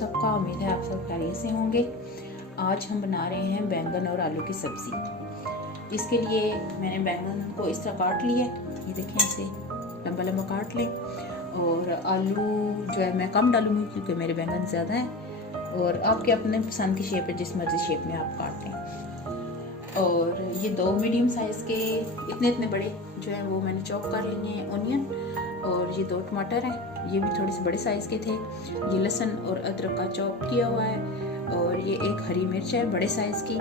सबका, उम्मीद है आप सब खैरियत से होंगे। आज हम बना रहे हैं बैंगन और आलू की सब्ज़ी। इसके लिए मैंने बैंगन को इस तरह काट लिया, ये देखें ऐसे लंबा लंबा काट लें। और आलू जो है मैं कम डालूंगी क्योंकि मेरे बैंगन ज़्यादा हैं, और आपके अपने पसंद की शेप है, जिस मर्जी शेप में आप काट लें। और ये 2 मीडियम साइज़ के इतने बड़े जो है वो मैंने चॉप कर लिए हैं ऑनियन। और ये 2 टमाटर हैं, ये भी थोड़े से बड़े साइज़ के थे। ये लहसुन और अदरक का चॉप किया हुआ है। और ये एक हरी मिर्च है बड़े साइज़ की,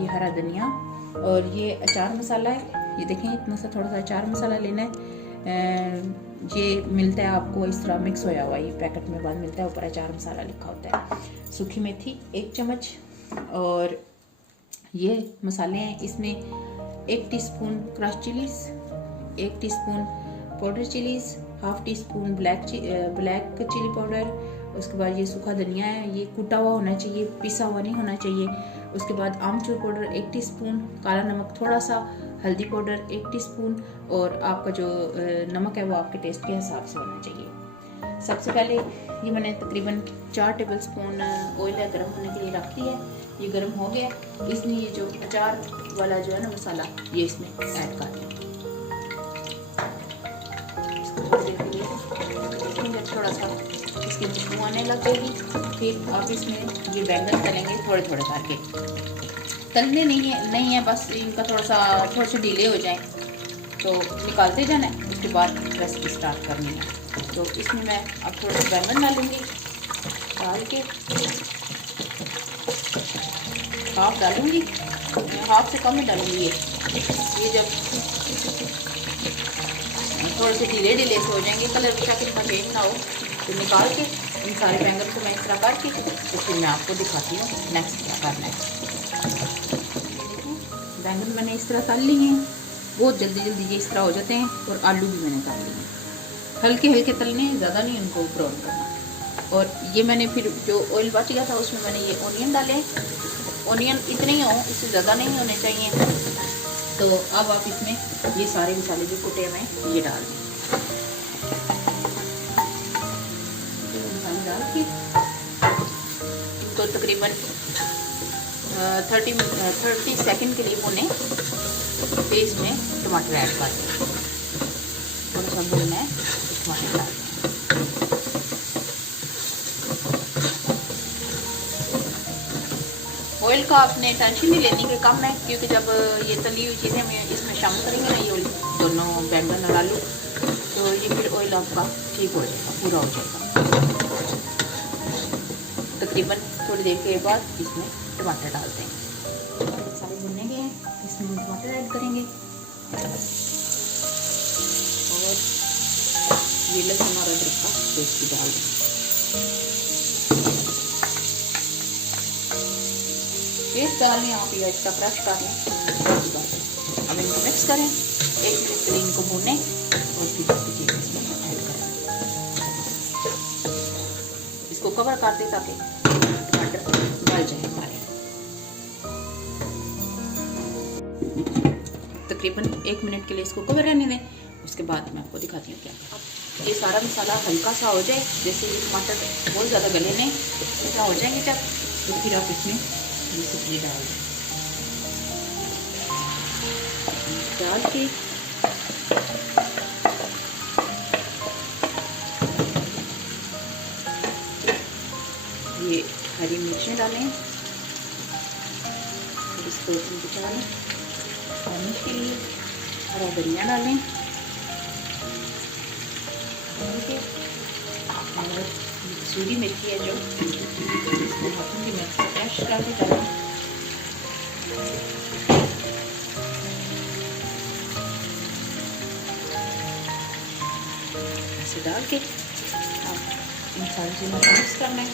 ये हरा धनिया। और ये अचार मसाला है, ये देखें इतना सा थोड़ा सा अचार मसाला लेना है। ये मिलता है आपको इस तरह मिक्स होया हुआ, ये पैकेट में बाद मिलता है, ऊपर अचार मसाला लिखा होता है। सूखी मेथी 1 चम्मच। और ये मसाले हैं, इसमें 1 teaspoon crush chillies, 1 teaspoon powder chillies, half teaspoon black chilli powder. उसके बाद ये सूखा धनिया है, ये कूटा हुआ होना चाहिए, पिसा हुआ नहीं होना चाहिए। उसके बाद आमचूर पाउडर 1 टीस्पून, काला नमक थोड़ा सा, हल्दी पाउडर 1 टीस्पून। और आपका जो नमक है वो आपके टेस्ट के हिसाब से होना चाहिए। सबसे पहले ये मैंने तकरीबन 4 टेबल स्पून ऑयल गर्म होने के लिए रख दिया है। ये गर्म हो गया, इसमें ये जो अचार वाला जो है ना मसाला, ये इसमें ऐड कर दें। थोड़ा सा इसकी खुशबू आने लगेगी, फिर आप इसमें ये बैंगन तलेंगे थोड़े थोड़े करके। तलने नहीं है, बस इनका थोड़ा सा डीले हो जाए तो निकालते जाना है। उसके बाद रेसिपी स्टार्ट करनी है। तो इसमें मैं अब थोड़ा सा बैंगन डालूंगी, डाल के हाफ डालूंगी, हाफ से कम ही डालूंगी। ये जब थोड़े से ढीले से हो जाएंगे, कलर भी ताकि इनका चेंज ना हो, तो निकाल के इन सारे बैंगन को मैं इस तरह करके तो फिर मैं आपको दिखाती हूँ नेक्स्ट क्या करना है। बैंगन मैंने इस तरह तल लिए हैं, बहुत जल्दी ये इस तरह हो जाते हैं। और आलू भी मैंने तल लिए हैं, हल्के तलने हैं, ज़्यादा नहीं उनको ब्राउन करना। और ये मैंने फिर जो ऑयल बच गया था उसमें मैंने ये ऑनियन डाले। ऑनियन इतने ही हों, इससे ज़्यादा नहीं होने चाहिए। तो अब आप इसमें ये सारे मसाले जो कुटे हुए हैं ये डाल दें। डाल के तो तकरीबन 30 सेकंड के लिए भुने, फिर इसमें टमाटर ऐड कर दें। थोड़ा सा भुनना है, टमाटर डाल दें। ऑयल का आपने टेंशन नहीं लेनी कि कम है, क्योंकि जब ये तली हुई चीज़ें हम इसमें शामिल करेंगे ना, ये दोनों बैंगन और आलू, तो ये फिर ऑयल आपका ठीक हो जाएगा, पूरा हो जाएगा। तकरीबन थोड़ी देर के बाद इसमें टमाटर डालते हैं। सारे भुनने के हैं, इसमें हम टमाटर ऐड करेंगे। और ये लहसुन और अदरक का पेस्ट भी डाल देंगे। पेस्ट डालें आप, या इसका क्रश कर लें। अब इनको मिक्स करें, 1 मिनट के लिए इनको भूनें और फिर इसमें ऐड करें। इसको कवर कर दें ताकि टमाटर गल जाए हमारे। तकरीबन 1 मिनट के लिए इसको कवर रहने दें। उसके बाद मैं आपको दिखाती हूँ क्या। ये सारा मसाला हल्का सा हो जाए, जैसे ये टमाटर बहुत ज़्यादा गले नहीं, ऐसा हो जाएंगे जब, तो फिर आप इसमें ये सब्जी डाल के ये हरी मिर्चें डालें, इसको बचा लें। गार्निश के लिए हरा धनिया डालें, और सूरी मेथी है जो, इसको हाथों की मिर्च को क्रश करके डालें। ऐसे डाल के आप इन सारी चीज़ों को मिक्स करना है।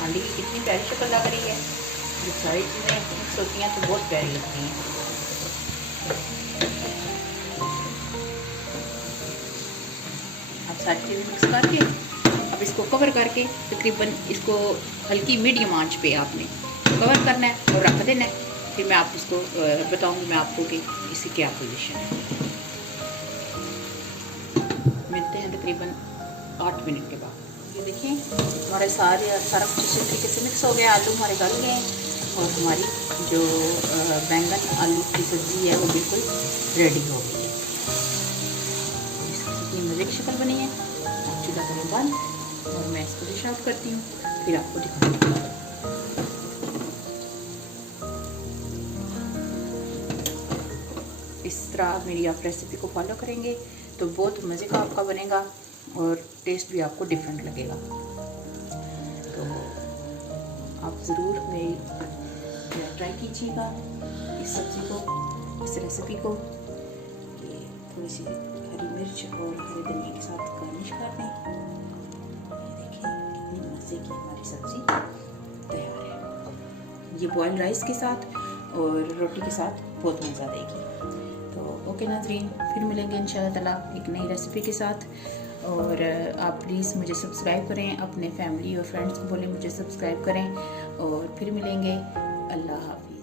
हांडी की कितनी प्यारी शक्ल लग रही है, जब सारी चीज़ें मिक्स होती हैं तो बहुत प्यारी लगती हैं। आप सारी चीज़ें मिक्स करके अब इसको कवर करके तकरीबन इसको हल्की मीडियम आंच पे आपने कवर करना है और रख देना है। फिर मैं आप इसको बताऊंगी मैं आपको कि इसकी क्या पोजीशन है। मिलते हैं तकरीबन 8 मिनट के बाद। ये देखिए हमारे सारा कुछ अच्छे तरीके से मिक्स हो गया, आलू हमारे गल गए और हमारी जो बैंगन आलू की सब्ज़ी है वो बिल्कुल रेडी हो गई है। इसकी कितनी मज़े की शक्ल बनी है। आप चूल्हा करें बंद और मैं इसको डिश आउट करती हूँ, फिर आपको दिखाऊंगी। इस तरह मेरी आप रेसिपी को फॉलो करेंगे तो बहुत मज़े का आपका बनेगा और टेस्ट भी आपको डिफरेंट लगेगा। तो आप ज़रूर मेरी ट्राई कीजिएगा इस सब्ज़ी को, इस रेसिपी को। ये थोड़ी सी हरी मिर्च और हरे धनिया के साथ गार्निश कर दें। ये देखिए कितनी मज़े की हमारी सब्ज़ी तैयार है। ये बॉइल्ड राइस के साथ और रोटी के साथ बहुत मज़ा देगी। तो ओके नाज़रीन, फिर मिलेंगे इंशाल्लाह ताला एक नई रेसिपी के साथ। और आप प्लीज़ मुझे सब्सक्राइब करें, अपने फैमिली और फ्रेंड्स को बोलें मुझे सब्सक्राइब करें और फिर मिलेंगे। अल्लाह हाफ़िज़।